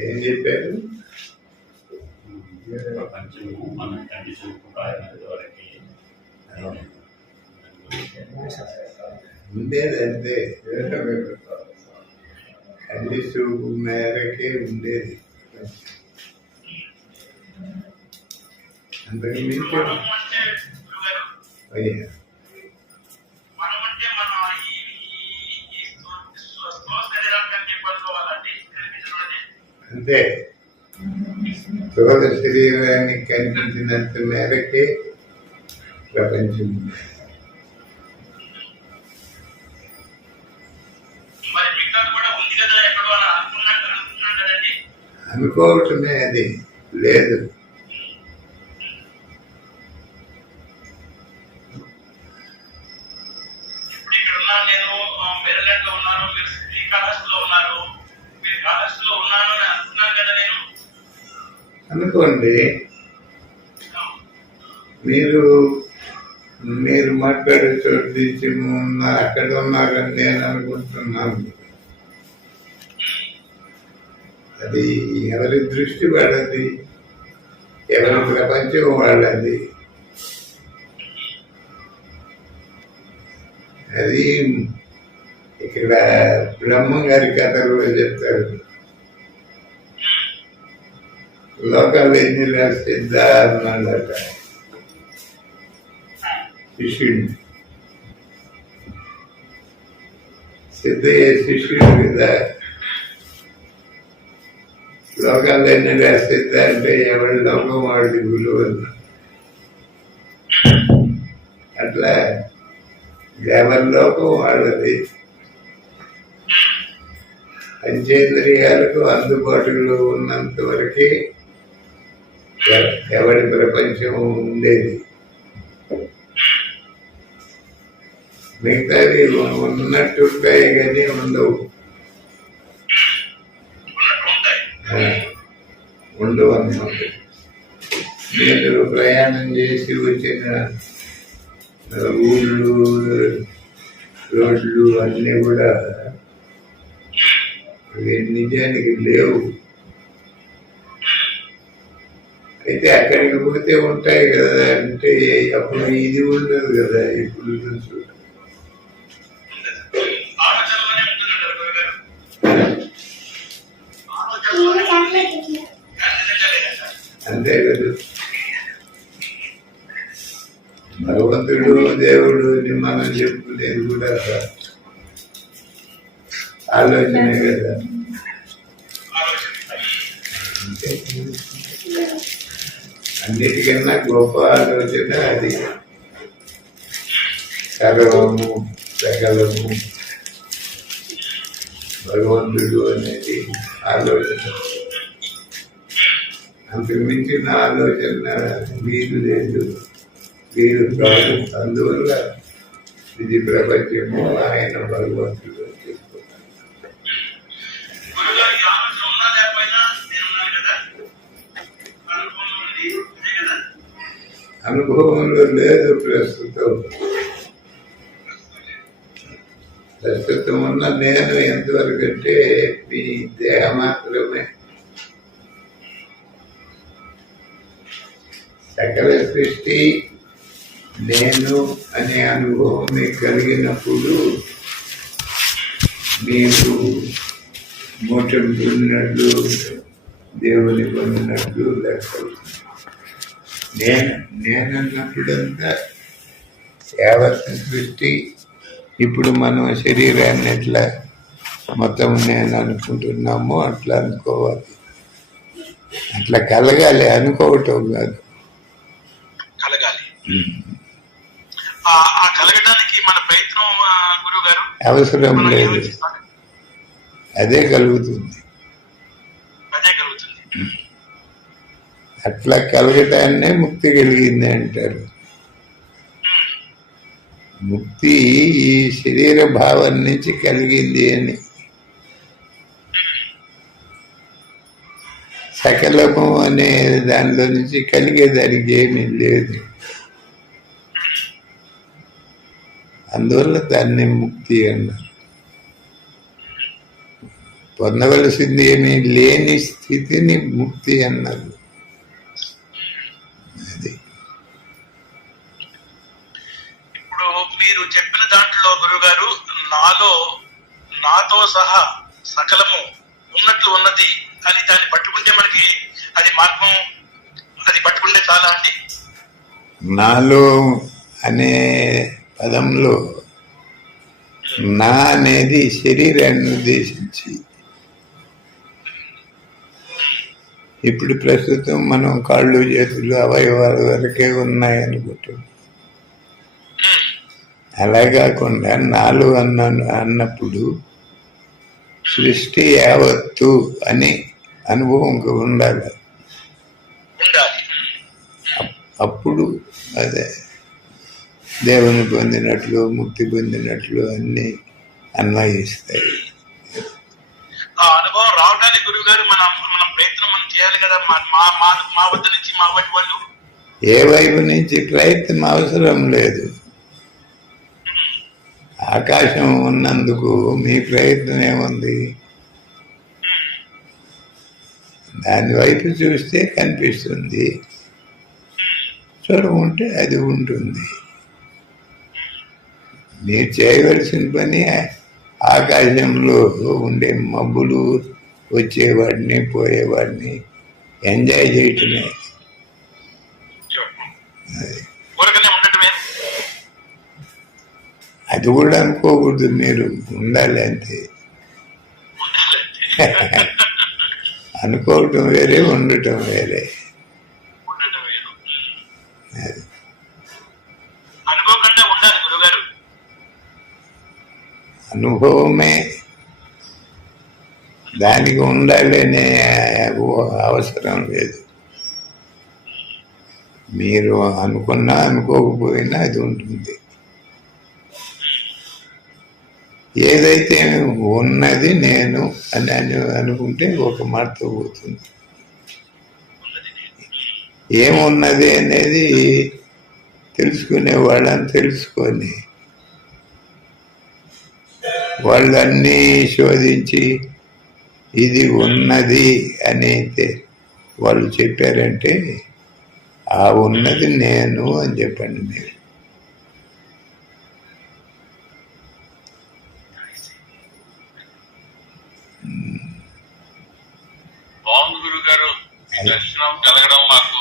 ఏం చెప్పారు? ప్రపంచము మన కంటి చూపు కారణం వరకు ఉండేది కంటి చూపు మేరకే ఉండేది. అంతకు మించి అయ్యా కనిపించడం అంతే. స్థూల శరీరానికి కనిపించినంత మేరకే ప్రపంచం. అనుకోవటమే అది. లేదు. అనుకోండి మీరు మీరు మాట్లాడే చోటు నుంచి ఉన్న అక్కడ ఉన్నారని నేను అనుకుంటున్నాను. అది ఎవరి దృష్టి వాళ్ళది ఎవరి ప్రపంచం వాళ్ళది. అది ఇక్కడ బ్రహ్మ గారి కథలో చెప్తారు. లోకాలు ఎన్ని రాసిద్దా అన్నాడట. శిష్యుడు. సిద్ధయ్య శిష్యుడు కదా. లోకాలు ఎన్ని రాసిద్దా అంటే ఎవరి లోకం వాడికి విలువ అట్లా ఎవరి లోకం వాళ్ళది. పంచేంద్రియాలకు అందుబాటులో ఉన్నంత వరకే ఎవరి ప్రపంచం ఉండేది? మిగతాది ఉన్నట్టు కానీ ఉండవు. ఉండవు అన్నమాట. మీరు ప్రయాణం చేసి వచ్చిన ఊళ్ళు రోడ్లు అన్నీ కూడా నిజానికి లేవు. అయితే అక్కడికి పోతే ఉంటాయి కదా అంటే అప్పుడు ఇది ఉండదు కదా ఇప్పుడు అంతే కదా. భగవంతుడు దేవుడు అని మనం చెప్పుకునేది కూడా ఆలోచనే కదా. అంతే. అన్నిటికన్నా గొప్ప ఆలోచన అది. సర్వము సకలము భగవంతుడు అనేది ఆలోచన. అంతకు మించిన ఆలోచన వీలు లేదు. వీలు కాదు. అందువల్ల ఇది ప్రపంచము ఆయన భగవంతుడు. అనుభవంలో లేదు ప్రస్తుతం. ప్రస్తుతం ఉన్న నేను ఎంతవరకు అంటే మీ దేహ మాత్రమే. సకల సృష్టి నేను అనే అనుభవం మీకు కలిగినప్పుడు మీకు మోటం పొందినట్లు దేవుని పొందినట్లు లెక్కలు. నేను నేనన్నప్పుడంతా యావత్ సృష్టి ఇప్పుడు మనం శరీరాన్ని ఎట్లా మొత్తం నేను అనుకుంటున్నామో అట్లా అనుకోవాలి. అట్లా కలగాలి అనుకోవటం కాదు. కలగాలి. ఆ ఆ కలగడానికి మన ప్రయత్నం గురువు గారు అవసరం లేదు. అదే కలుగుతుంది. అదే కలుగుతుంది. అట్లా కలగటాన్నే ముక్తి కలిగింది అంటారు. ముక్తి ఈ శరీర భావం నుంచి కలిగింది అని. సకలము అనే దానిలో నుంచి కలిగేదానికి ఏమీ లేదు. అందువల్ల దాన్ని ముక్తి అన్నారు. పొందవలసింది ఏమీ లేని స్థితిని ముక్తి అన్నారు. సహా సకలము ఉన్నట్లు ఉన్నది. అని దాన్ని పట్టుకుంటే మనకి అది మార్గం. అది పట్టుకుంటే చాలా అండి. నాలో అనే పదంలో నా అనేది శరీరాన్ని ఉద్దేశించి. ఇప్పుడు ప్రస్తుతం మనం కాళ్ళు చేతులు అవయవాల వరకే ఉన్నాయనుకుంటున్నాం. అలా కాకుండా నాలో అన్న అన్నప్పుడు సృష్టి యావత్తు అని అనుభవం ఉండాలి. ఉండాలి. అప్- అప్పుడు అదే దేవుని పొందినట్లు ముక్తి పొందినట్లు అన్ని అన్వయిస్తాయి. ఆ అనుభవం రావడానికి గురువు గారు మన మనం ప్రయత్నం మనం చేయాలి కదా. మా- మా మా వద్ద నుంచి మా వాళ్ళు. ఏ వైపు నుంచి ప్రయత్నం అవసరం లేదు. ఆకాశం ఉన్నందుకు మీ ప్రయత్నం ఏముంది? దాని వైపు చూస్తే కనిపిస్తుంది. చూడకుంటే అది ఉంటుంది. మీరు చేయవలసిన పని ఆకాశంలో ఉండే మబ్బులు వచ్చేవాడిని పోయేవాడిని ఎంజాయ్ చేయటమే. ఊరకనే అది కూడా అనుకోకూడదు. మీరు ఉండాలి అంతే. అనుకోవటం వేరే ఉండటం వేరే. అది. అనుభవమే. దానికి ఉండాలనే అవసరం లేదు. మీరు అనుకున్నా అనుకోకపోయినా అది ఉంటుంది. ఏదైతే ఉన్నది నేను అని అని అనుకుంటే ఒక మాటతో పోతుంది. ఏమున్నది అనేది తెలుసుకునే వాళ్ళని తెలుసుకొని వాళ్ళన్నీ శోధించి ఇది ఉన్నది అని వాళ్ళు చెప్పారంటే ఆ ఉన్నది నేను అని చెప్పండి మీరు. కలగడం మాకు